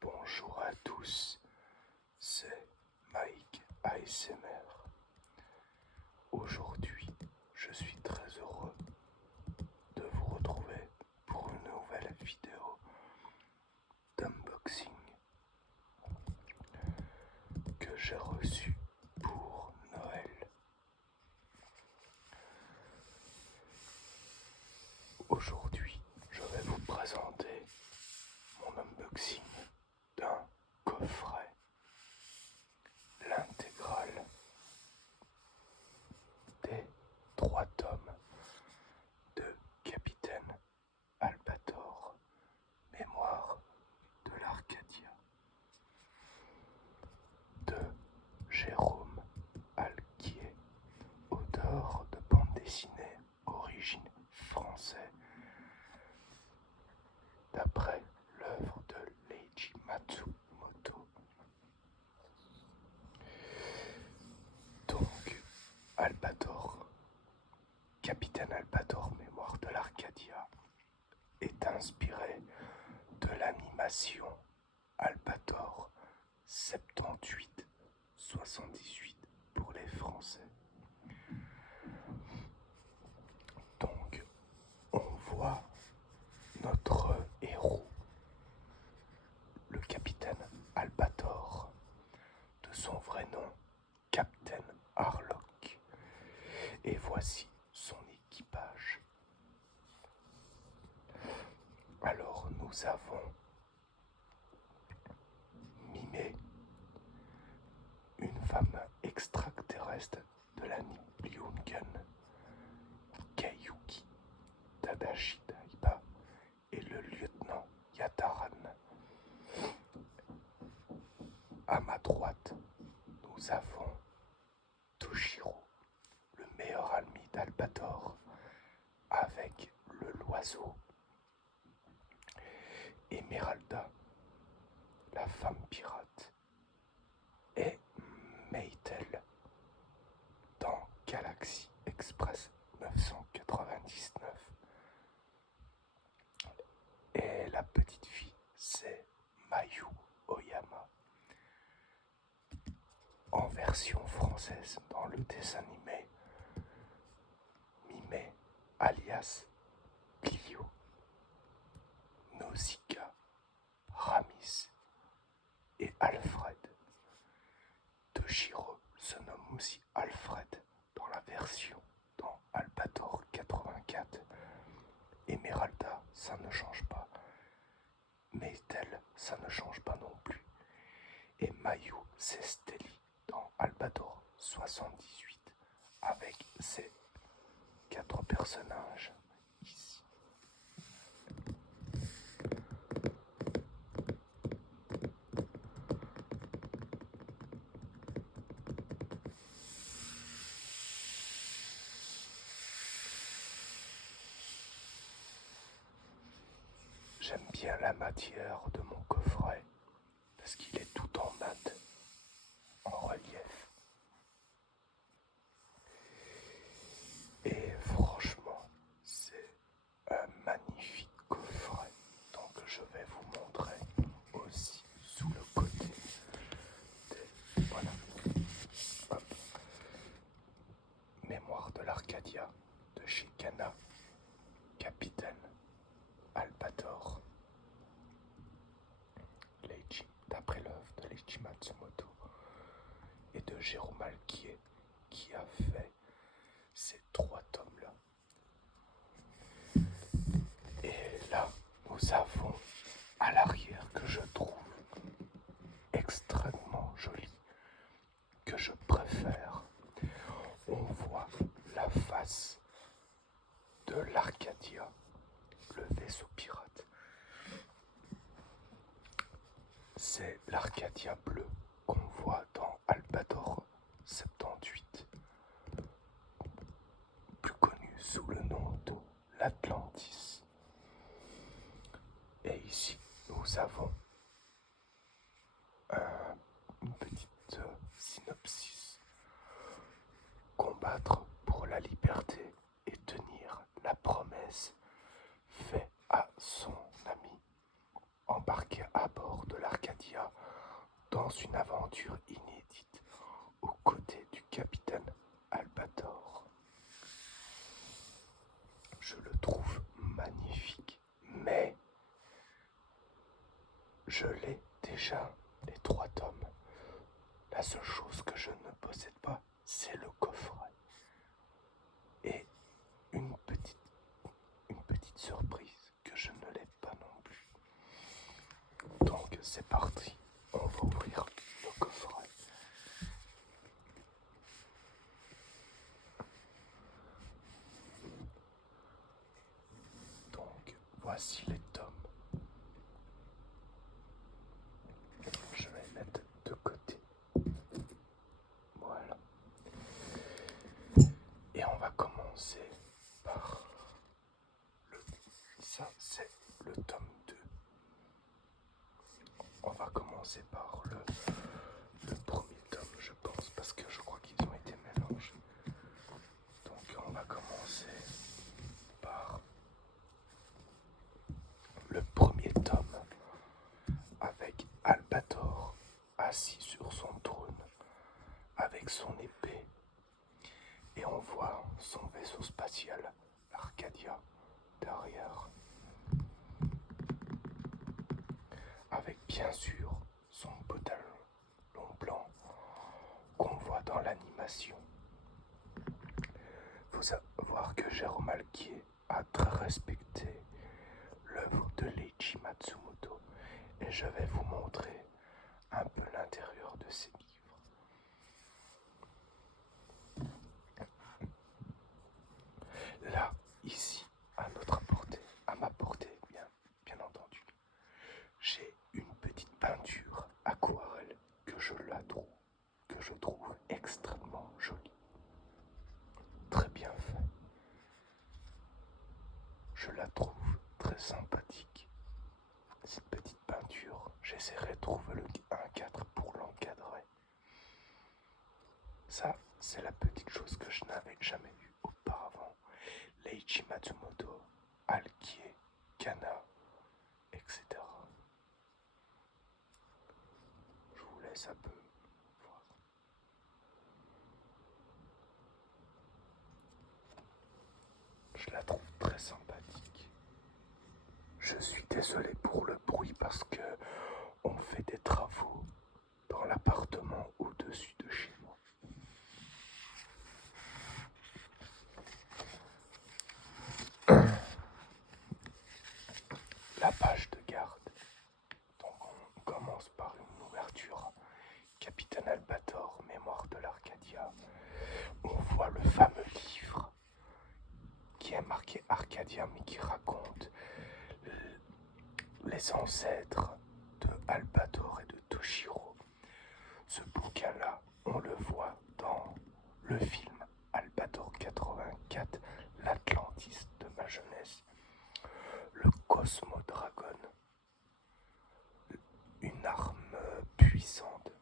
Bonjour à tous, c'est Mike ASMR. Aujourd'hui, je suis très heureux de vous retrouver pour une nouvelle vidéo d'unboxing que j'ai reçue pour Noël. Aujourd'hui, je vais vous présenter mon unboxing d'un coffret, l'intégrale des 3 tomes de Capitaine Albator, Mémoire de l'Arcadia, de Jérôme Alquier, auteur de bande dessinée origine français, d'après l'œuvre de Leiji Matsumoto. Donc, Albator, Capitaine Albator, Mémoire de l'Arcadia, est inspiré de l'animation Albator 78 pour les Français. Donc, on voit notre héros, le capitaine Albator, de son vrai nom, Captain Harlock. Et voici son équipage. Alors nous avons Mimé, une femme extraterrestre de la Nibelungen, Kayuki, Tadashi Daiba et le lieutenant Yataran. À ma droite, nous avons Toshiro, le meilleur ami d'Albator, avec le l'oiseau. Emeralda, la femme pirate, et Maytel dans Galaxy Express 999. Et la petite fille, c'est Mayu Oyama. En version française, dans le dessin animé, Mimé, alias Clio, Nausicaa, Ramis et Alfred. Toshiro se nomme aussi Alfred dans la version dans Albator 84. Emeralda, ça ne change pas. Maytel, ça ne change pas non plus. Et Mayu, c'est Stelly dans Albator 78 avec ces 4 personnages ici. J'aime bien la matière de mon coffret parce qu'il est tout en mat, en relief. Et franchement, c'est un magnifique coffret. Donc je vais vous montrer aussi sous le côté. Voilà. Hop. Mémoire de l'Arcadia de chez Kana, Capitaine Albator, d'après l'œuvre de Leiji Matsumoto et de Jérôme Alquier, qui a fait ces 3 tomes-là. Et là, nous avons à l'arrière, que je trouve extrêmement joli, que je préfère, on voit la face de l'Arcadia, le vaisseau pirate. C'est l'Arcadia bleu qu'on voit dans Albator 78, plus connu sous le nom de l'Atlantis. Et ici, nous avons une petite synopsis. Combattre pour la liberté et tenir la promesse faite à son ami en embarqué à bord de l'Arcadia dans une aventure inédite aux côtés du capitaine Albator. Je le trouve magnifique, mais je l'ai déjà, les 3 tomes. La seule chose que je ne possède pas, c'est le coffret. Et une petite surprise que je ne l'ai pas non plus. Donc c'est parti, on va ouvrir le coffret. Donc voici les tomes. Je vais mettre de côté. Voilà. Et on va commencer par ça, c'est le tome 2. On va commencer par le premier tome, je pense, parce que je crois qu'ils ont été mélangés. Donc on va commencer par le premier tome avec Albator assis sur son trône avec son épée et on voit son vaisseau spatial, l'Arcadia, derrière. Avec bien sûr son pantalon blanc qu'on voit dans l'animation. Faut savoir que Jérôme Alquier a très respecté l'œuvre de Leiji Matsumoto et je vais vous montrer un peu l'intérieur de ses livres. Là, ici, à ma portée, bien entendu, j'ai une petite peinture aquarelle que je trouve extrêmement jolie. Très bien fait. Je la trouve très sympathique. Cette petite peinture, j'essaierai de trouver un cadre pour l'encadrer. Ça, c'est la petite chose que je n'avais jamais vue auparavant. Leiji Matsumoto, Alquier, Kana, etc. Je vous laisse un peu voir. Je la trouve très sympathique. Je suis désolé pour le bruit parce que on fait des travaux dans l'appartement au-dessus de chez moi. La page de garde. Donc on commence par une ouverture. Capitaine Albator, mémoire de l'Arcadia. On voit le fameux livre qui est marqué Arcadia mais qui raconte les ancêtres de Albator et de Toshiro. Ce bouquin-là, on le voit dans le film Albator 84, l'Atlantis de ma jeunesse. Le Cosmodragon, une arme puissante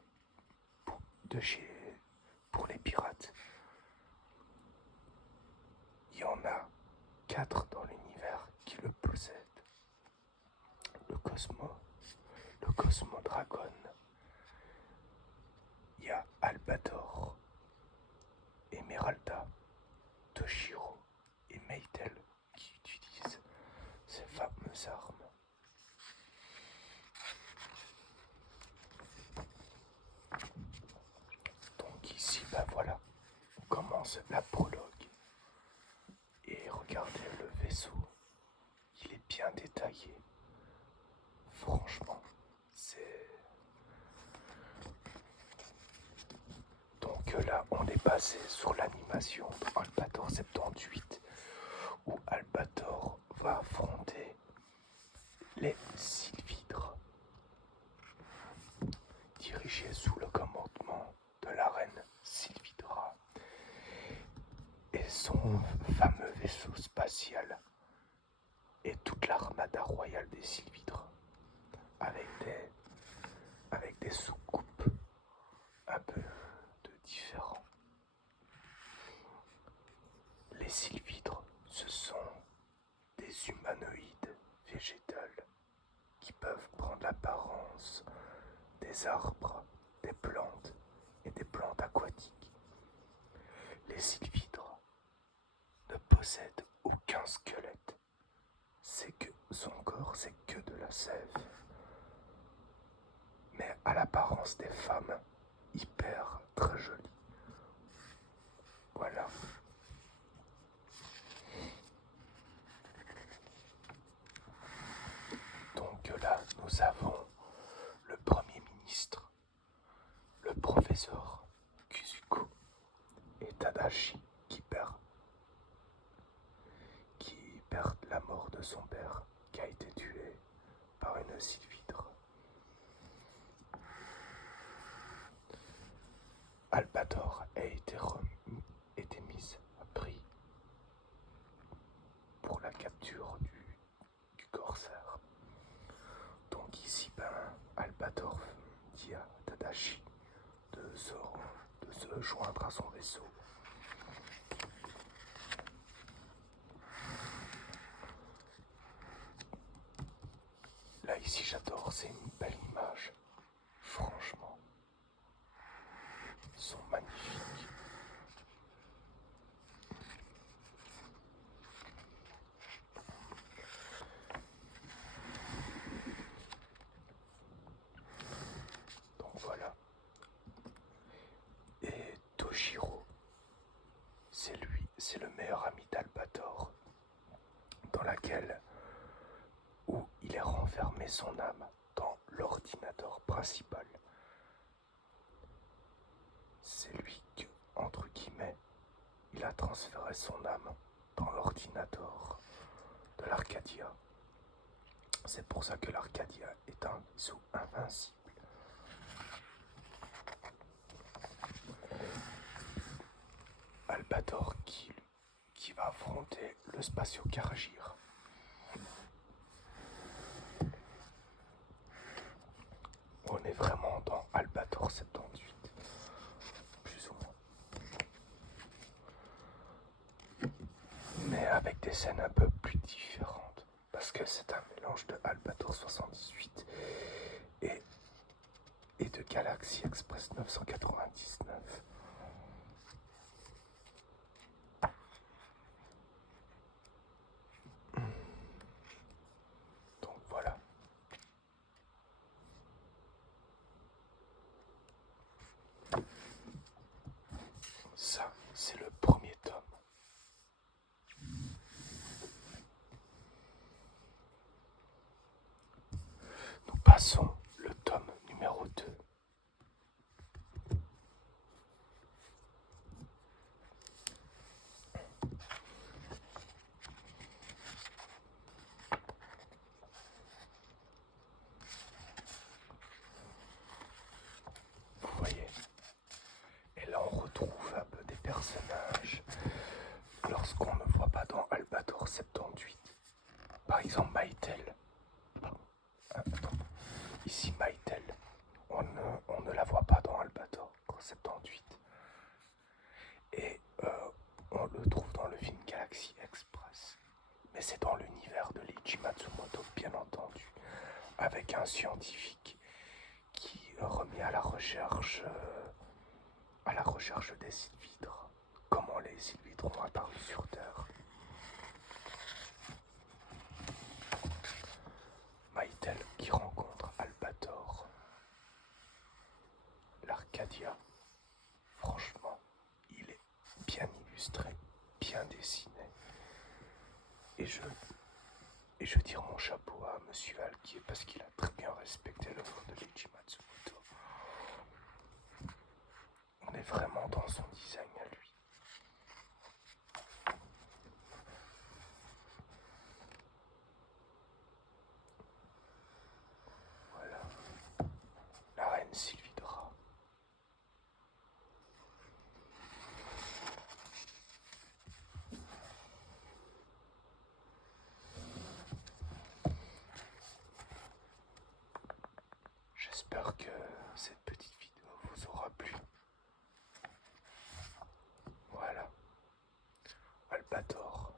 pour les pirates. Il y en a 4 dans l'univers qui le possèdent. Le Cosmodragon. Il y a Albator, Emeralda, Toshiro et Maytel qui utilisent ces fameuses armes. Donc ici, voilà, on commence la prologue. Et regardez le vaisseau, il est bien détaillé. Franchement, c'est... Donc là, on est basé sur l'animation de Albator 78, où Albator va affronter les Sylvidres, dirigés sous le commandement de la reine Sylvidra. Et son fameux vaisseau spatial et toute l'armada royale des Sylvidres, avec des sous-coupes un peu de différents. Les Sylvidres, ce sont des humanoïdes végétales qui peuvent prendre l'apparence des arbres, des plantes et des plantes aquatiques. Les sylvidres ne possèdent aucun squelette. Son corps, c'est que de la sève. Mais à l'apparence des femmes, hyper très jolies. Voilà. Donc là, nous avons le Premier ministre, le professeur Kuzuko et Tadashi qui perd la mort de son père, qui a été tué par une sylvidre. Albator a été mise à prix pour la capture du corsaire. Donc ici, Albator dit à Tadashi de se joindre à son vaisseau. Là, ici, j'adore, c'est une belle image. Franchement, ils sont magnifiques. Donc voilà. Et Toshiro, c'est le meilleur ami d'Albator, où il a renfermé son âme dans l'ordinateur principal. C'est lui que, entre guillemets, il a transféré son âme dans l'ordinateur de l'Arcadia. C'est pour ça que l'Arcadia est un vaisseau invincible. Albator qui va affronter le Spatio Caragir. On est vraiment dans Albator 78, plus ou moins. Mais avec des scènes un peu plus différentes, parce que c'est un mélange de Albator 78 et de Galaxy Express 999. Donc voilà. Ça, c'est le premier tome. Nous passons le tome numéro 2. Vous voyez. Et là, on retrouve un peu des personnages lorsqu'on ne voit pas dans Albator 78. Par exemple, Maïtel. Attends. Ici, Maïtel. On ne la voit pas dans Albator 78. Et on le trouve dans le film Galaxy Express. Mais c'est dans l'univers de Leiji Matsumoto, bien entendu. Avec un scientifique qui remet à la recherche des sylvidres. Comment les sylvidres ont apparu sur Terre. Maïtel qui rencontre Albator. L'Arcadia. Franchement, il est bien illustré, bien dessiné. Et je tire mon chapeau à Monsieur Alquier parce qu'il a très bien respecté l'œuvre de Leiji Matsumoto. On est vraiment dans son design à lui. Voilà. La reine Sylvidra. J'espère que cette petite vidéo vous aura plu. Voilà. Albator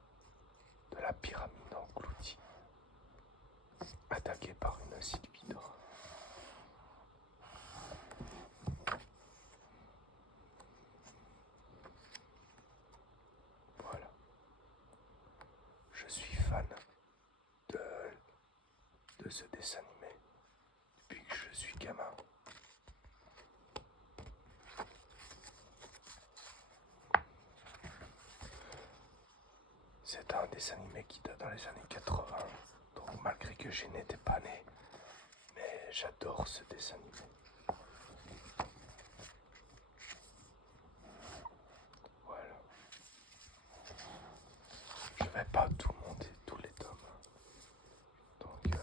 de la pyramide engloutie, attaqué par une sylvidre. je suis fan de, de ce dessin animé depuis que je suis gamin. C'est un dessin animé qui date dans les années 80, donc malgré que je n'étais pas né, mais j'adore ce dessin animé. Voilà. Je vais pas tout monter, tous les tomes. Donc,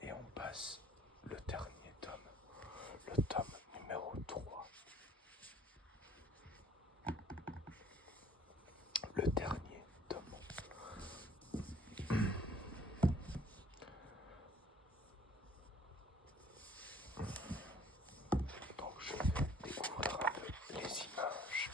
et on passe le dernier tome, le tome numéro 3. Le dernier tome. Donc je vais découvrir un peu les images.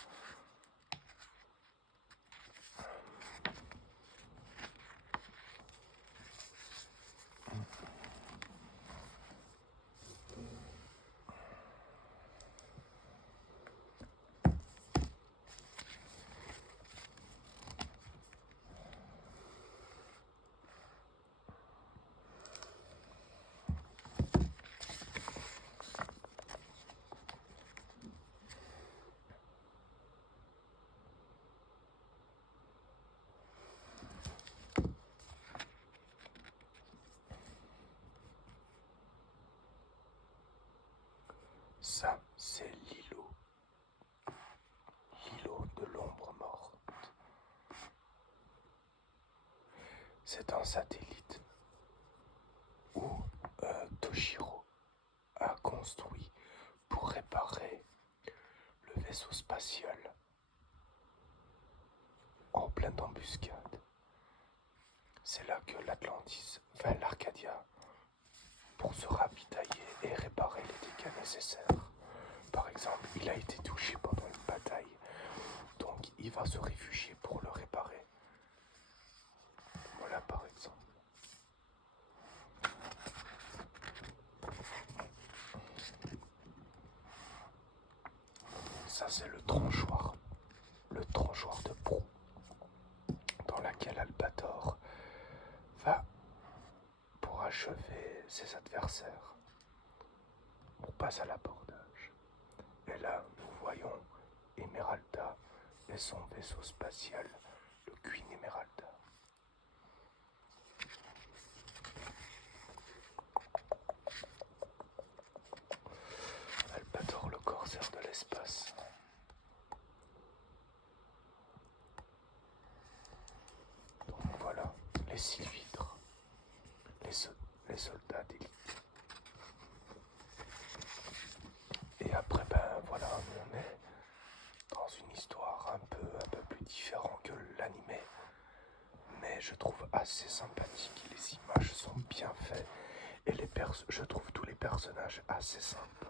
Ça, c'est l'îlot. L'îlot de l'ombre morte. C'est un satellite où Toshiro a construit pour réparer le vaisseau spatial en pleine embuscade. C'est là que l'Atlantis va à l'Arcadia pour se ravitailler et réparer les dégâts nécessaires. Par exemple, il a été touché pendant une bataille, donc il va se réfugier pour le réparer. Voilà par exemple. Ça c'est le tranchoir de proue, dans laquelle Albator va pour achever ses adversaires. On passe à l'abordage. Et là, nous voyons Emeralda et son vaisseau spatial, le Queen Emeralda. Albator, le corsaire de l'espace. Donc voilà, les sylvidres, les soldats d'élite. Et après, ben voilà, on est dans une histoire un peu plus différente que l'animé, mais je trouve assez sympathique. Les images sont bien faites et je trouve tous les personnages assez simples.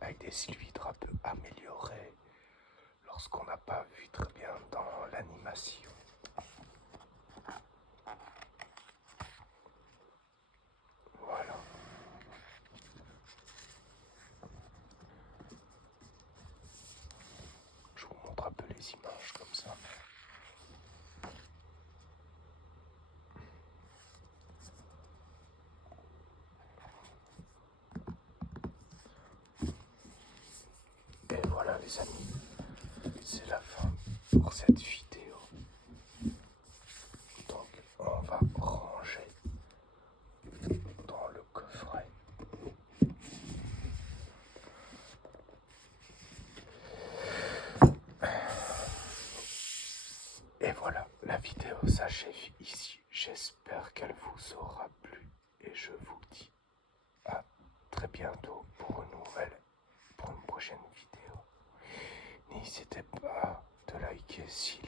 Avec des sylvidres un peu améliorés lorsqu'on n'a pas vu très bien dans l'animation. Voilà. Je vous montre un peu les images comme ça. Et voilà les amis, c'est la fin pour cette vidéo. Donc on va ranger dans le coffret. Et voilà, la vidéo s'achève ici. J'espère qu'elle vous aura plu et je vous dis à très bientôt pour une prochaine vidéo. N'hésitez pas de liker si